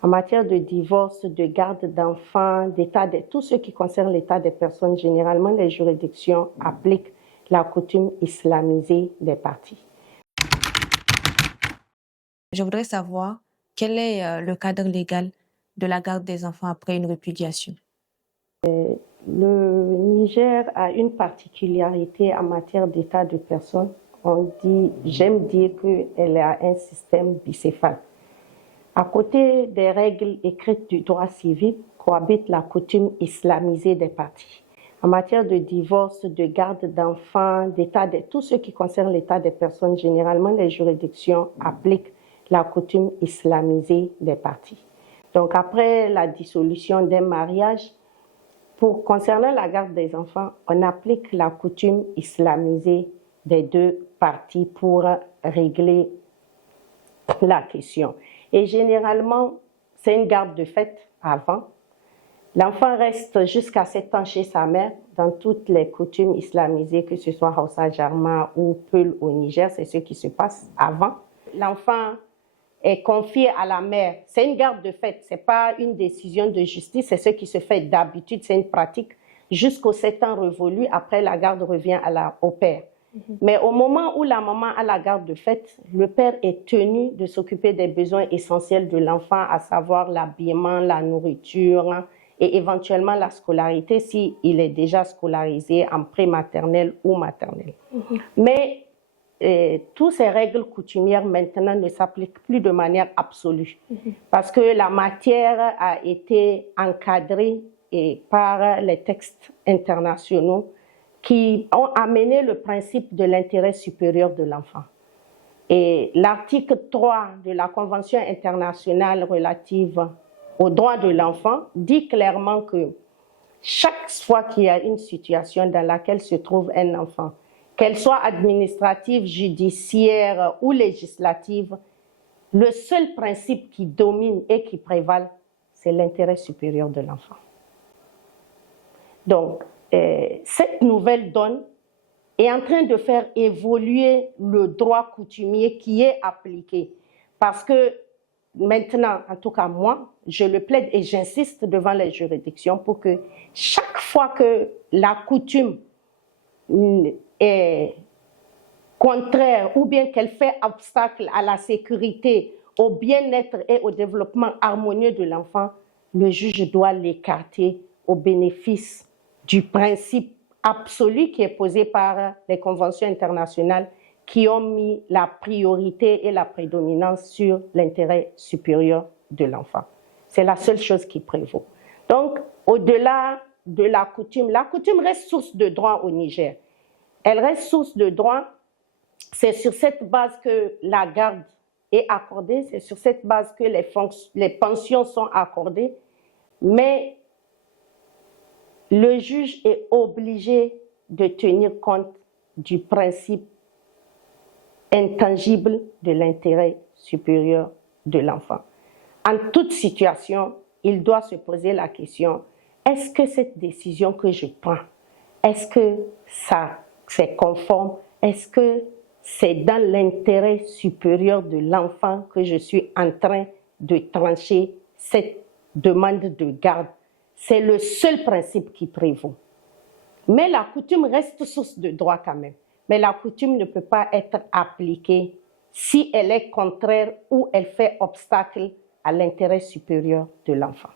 En matière de divorce, de garde d'enfants, tout ce qui concerne l'état des personnes, généralement les juridictions appliquent la coutume islamisée des parties. Je voudrais savoir quel est le cadre légal de la garde des enfants après une répudiation. Le Niger a une particularité en matière d'état de personnes. J'aime dire qu'elle a un système bicéphale. À côté des règles écrites du droit civil, cohabite la coutume islamisée des parties. En matière de divorce, de garde d'enfants, tout ce qui concerne l'état des personnes, généralement les juridictions appliquent la coutume islamisée des parties. Donc après la dissolution d'un mariage, concernant la garde des enfants, on applique la coutume islamisée des deux parties pour régler la question. Et généralement, c'est une garde de fait avant. L'enfant reste jusqu'à 7 ans chez sa mère. Dans toutes les coutumes islamisées, que ce soit Hausa, Jarma ou Peul au Niger, c'est ce qui se passe avant. L'enfant est confié à la mère. C'est une garde de fait, ce n'est pas une décision de justice, c'est ce qui se fait d'habitude, c'est une pratique. Jusqu'aux 7 ans révolus, après la garde revient au père. Mais au moment où la maman a la garde de fait, le père est tenu de s'occuper des besoins essentiels de l'enfant, à savoir l'habillement, la nourriture et éventuellement la scolarité s'il est déjà scolarisé en prématernelle ou maternelle. Mais toutes ces règles coutumières maintenant ne s'appliquent plus de manière absolue parce que la matière a été encadrée par les textes internationaux qui ont amené le principe de l'intérêt supérieur de l'enfant. Et l'article 3 de la Convention internationale relative aux droits de l'enfant dit clairement que chaque fois qu'il y a une situation dans laquelle se trouve un enfant, qu'elle soit administrative, judiciaire ou législative, le seul principe qui domine et qui prévale, c'est l'intérêt supérieur de l'enfant. Donc, cette nouvelle donne est en train de faire évoluer le droit coutumier qui est appliqué. Parce que maintenant, en tout cas moi, je le plaide et j'insiste devant les juridictions pour que chaque fois que la coutume est contraire ou bien qu'elle fait obstacle à la sécurité, au bien-être et au développement harmonieux de l'enfant, le juge doit l'écarter au bénéfice du principe absolu qui est posé par les conventions internationales qui ont mis la priorité et la prédominance sur l'intérêt supérieur de l'enfant. C'est la seule chose qui prévaut. Donc, au-delà de la coutume reste source de droit au Niger. Elle reste source de droit. C'est sur cette base que la garde est accordée, c'est sur cette base que les pensions sont accordées, mais le juge est obligé de tenir compte du principe intangible de l'intérêt supérieur de l'enfant. En toute situation, il doit se poser la question, est-ce que cette décision que je prends, est-ce que c'est conforme, est-ce que c'est dans l'intérêt supérieur de l'enfant que je suis en train de trancher cette demande de garde? C'est le seul principe qui prévaut. Mais la coutume reste source de droit quand même. Mais la coutume ne peut pas être appliquée si elle est contraire ou elle fait obstacle à l'intérêt supérieur de l'enfant.